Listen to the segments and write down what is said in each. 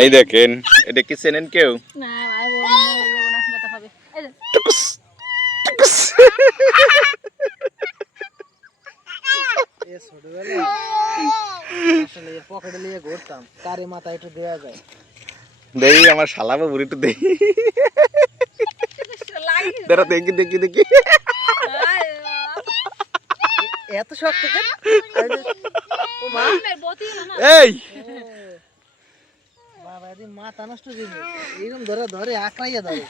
এই দেখেন, এটা কি চেনেন কেউ? না ভাই বলবো না, ব্যথা পাবে। এই যে টুকুস টুকুস। এ ছোটবেলায় আসলে এর পকেটে নিয়ে ঘুরতাম, কারে মাথা একটু দেওয়া যায়। দেই আমার শালা বাবুর একটু দেই। লাগে দাঁড়া দেখি দেখি দেখি। এত শক্ত কেন? ও মা, মের বতি না। এই বাবা এদিন মাথা নষ্ট জিনিস, এইরকম ধরে ধরে আঁকড়াইয়া ধরে।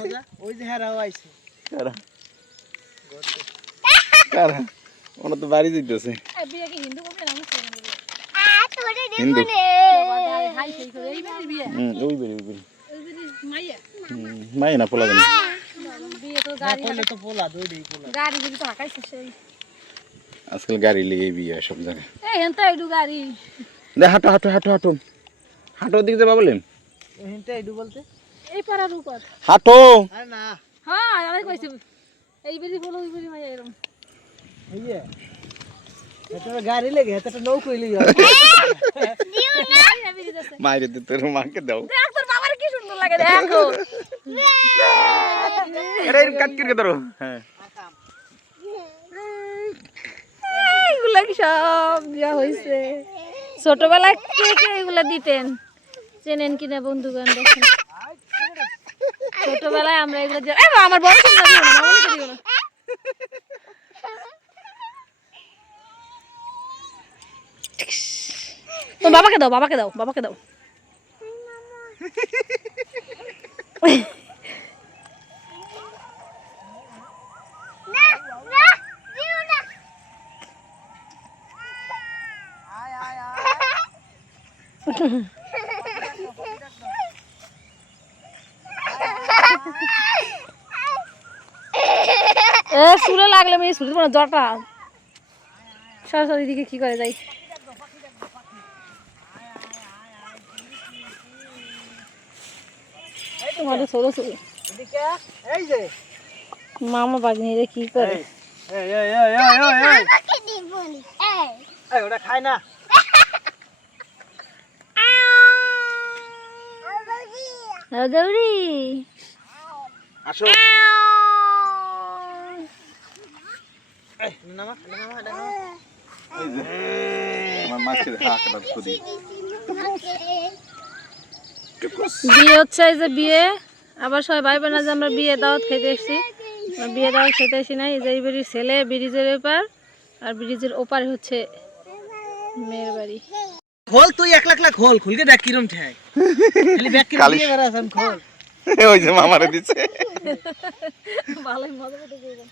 মজা, ওই যে হ্যাঁ আইছে কারা কারা ওনা তো বাড়ি যাইতেছে। এই বিয়ে কি হিন্দু করবে না মুসলিম করবে? হিন্দু। হাই সেই করে এই বিয়ে ওই বেরি ওই বেরি। ওই বিয়ে মাইয়া মাই না পোলা জানি। বিয়ে তো হ্যাঁ গাড়ি করলে তো পোলা, দুইটাই পোলা। গাড়ি যদি তো হাঁকাইছে সেই আজকাল গাড়ি লিয়ে বিয়ে সব জায়গায়। এই হেনতা একটু গাড়ি দে হাঁটো হাঁটো হাঁটো হাঁটো হাঁটো, দিকে যাবা বলেন? এখানটা এডু বলতে এই পাড়ার উপর। হাঁটো। আরে না, হ্যাঁ আমি কইছি এই বেরি বলো ওই বেরি মাইয়া এরকম এই যে এটা গাড়ি লেগে, এটা নৌকো লেগে। মাইয়া বেরি যাচ্ছে। মাইরে দে তোর মাকে দাও। দেখ তোর বাবার কি সুন্দর লাগে দেখো। আরে এর কাট করে ধরো। হ্যাঁ এগুলা কি সব দেওয়া হয়েছে? ছোটবেলায় কে কে এগুলা দিতেন চেনেন কিনা বন্ধুগণ? দেখেন ছোটবেলায় আমরা এগুলো আমার বড় ছোট দিও না, মামনিকে দিও না। তো বাবাকে দাও, বাবাকে দাও, বাবাকে দাও। চুলে লাগলে আমি শুনতে পারো জটা সরস্বতী দিকে কি করে যাই। তোমাদের ছোট ছোট এদিকে এই যে মামা বাগনিরে কি করে? এই এই এই এই এই এই এই ওটা খায় না। গৌরী আসো। এই নামা নামা নামা। এই যে আমার মাছের হাঁকটা খুদি। বিয়ে হচ্ছে, এই যে বিয়ে। আবার সবাই ভাই বোনা যে আমরা বিয়ে দাওয়াত খেতে এসেছি, বিয়ে দাওয়াত খেতে এসি নাই। এই যে এই বাড়ির ছেলে ব্রিজের ওপার, আর ব্রিজের ওপারে হচ্ছে মেয়ের বাড়ি। খোল তুই এক লাখ লাখ খোল, খুলকে দেখ কিরম ঠাই খালি ব্যাগ কিনে দিয়ে বেরাস খোল। ওই যে মামারে দিছে। ভালোই মজা পেতে গেলাম।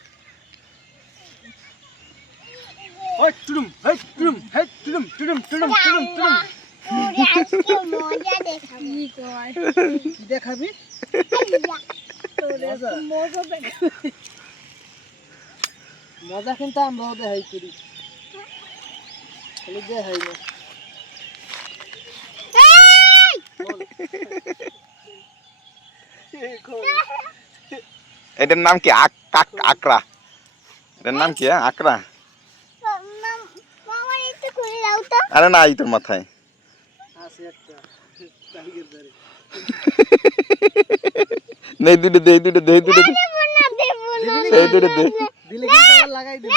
ওই টুডুম হেই টুডুম হেই টুডুম টুডুম টুডুম টুডুম টুডুম। কি কয় কি দেখাবি? মজা কিন্তু আমরা দেখাই করি, খালি দেখাই না। এটার নাম কি? আকরা। এটার নাম কি? আকরা। আরে না, এই তোর মাথায় আছে একটা টাইগার ধরে। নেই দুটো দে, দুটো দে, দুটো দে, এই দুটো দে। দিলে কিন্তু আবার লাগাই দিবি।